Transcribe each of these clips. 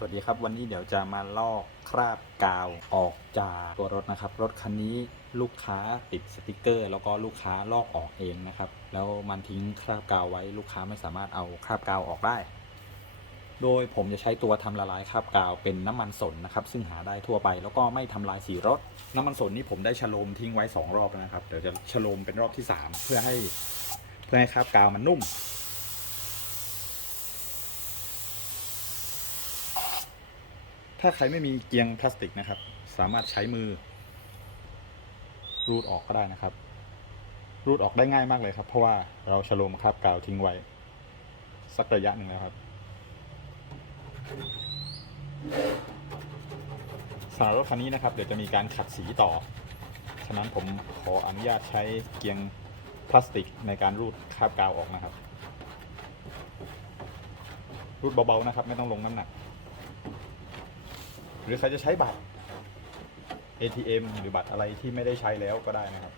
สวัสดีครับวันนี้เดี๋ยวจะมาลอกคราบกาวออกจากตัวรถนะครับ รถคันนี้ลูกค้าติดสติกเกอร์ แล้วก็ลูกค้าลอกออกเองนะครับ แล้วมันทิ้งคราบกาวไว้ลูกค้าไม่สามารถเอาคราบกาวออกได้ โดยผมจะใช้ตัวทำละลายคราบกาวเป็นน้ำมันสนนะครับ ซึ่งหาได้ทั่วไปแล้วก็ไม่ทำลายสีรถ น้ำมันสนนี่ผมได้ชโลมทิ้งไว้สองรอบแล้วนะครับเดี๋ยวจะชโลมเป็นรอบที่สามเพื่อให้เพื่อให้คราบกาวมันนุ่ม ถ้าใครไม่มีเกียงพลาสติกนะครับ สามารถใช้มือ รูดออกก็ได้นะครับ รูดออกได้ง่ายมากเลยครับ เพราะว่าเราชโลมคราบกาวทิ้งไว้ สักระยะหนึ่งแล้วครับสำหรับรถคันนี้นะครับ เดี๋ยวจะมีการขัดสีต่อ ฉะนั้นผมขออนุญาตใช้เกียงพลาสติกในการรูดคราบกาวออกนะครับ รูดเบาๆนะครับ ไม่ต้องลงน้ำหนัก รือใครจะใช้บัตร ATM หรือบัตรอะไรที่ไม่ได้ใช้แล้วก็ได้นะครับ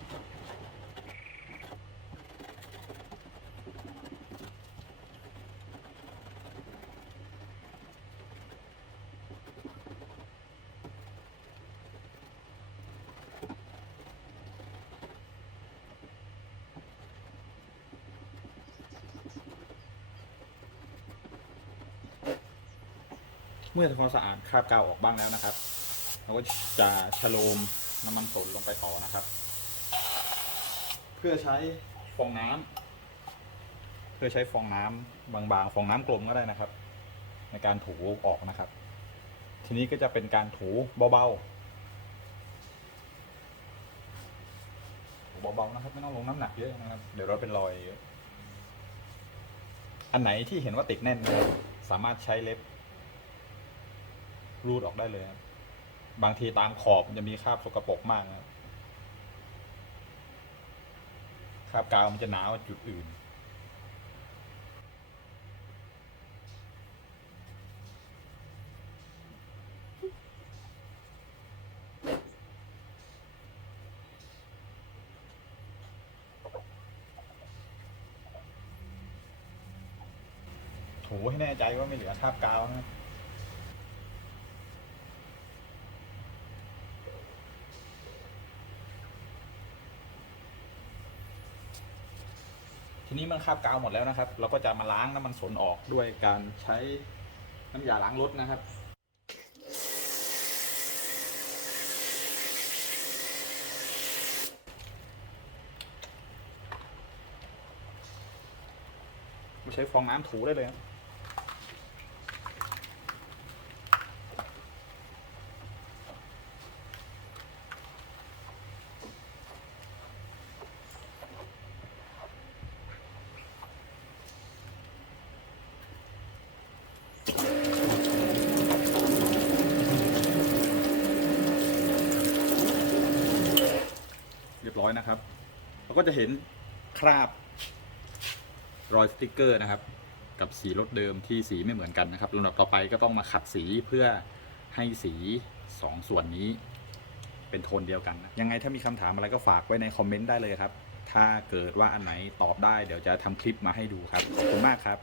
เมื่อทำความสะอาดคราบกาวออกบ้างแล้วนะครับ เราก็จะชะโลมน้ำมันสนลงไปต่อนะครับ เพื่อใช้ฟองน้ำเพื่อใช้ฟองน้ำบางๆ ฟองน้ำกลมก็ได้นะครับ ในการถูออกนะครับ ทีนี้ก็จะเป็นการถูเบาๆถูเบาๆนะครับ ไม่ต้องลงน้ำหนักเยอะนะครับ เดี๋ยวเราเป็นรอยเยอะอันไหนที่เห็นว่าติดแน่น สามารถใช้เล็บ รูดออกได้เลยครับบางทีตามขอบมันจะมีคราบสกปรกมากนะครับคราบกาวมันจะหนากว่าจุดอื่นถูให้แน่ใจว่าไม่เหลือคราบกาวนะครับ ทีนี้มันคราบกาวหมดแล้วนะครับ เราก็จะมาล้างน้ำมันสนออกด้วยการใช้น้ำยาล้างรถนะครับใช้ฟองน้ำถูได้เลยครับ เรียบร้อยนะครับเราก็จะเห็นคราบ รอยสติกเกอร์นะครับ กับสีรถเดิมที่สีไม่เหมือนกันนะครับลำดับต่อไปก็ต้องมาขัดสีเพื่อให้สีสองส่วนนี้ เป็นโทนเดียวกันนะยังไงถ้ามีคำถามอะไรก็ฝากไว้ในคอมเมนต์ได้เลยครับ ถ้าเกิดว่าอันไหนตอบได้เดี๋ยวจะทำคลิปมาให้ดูครับขอบคุณมากครับ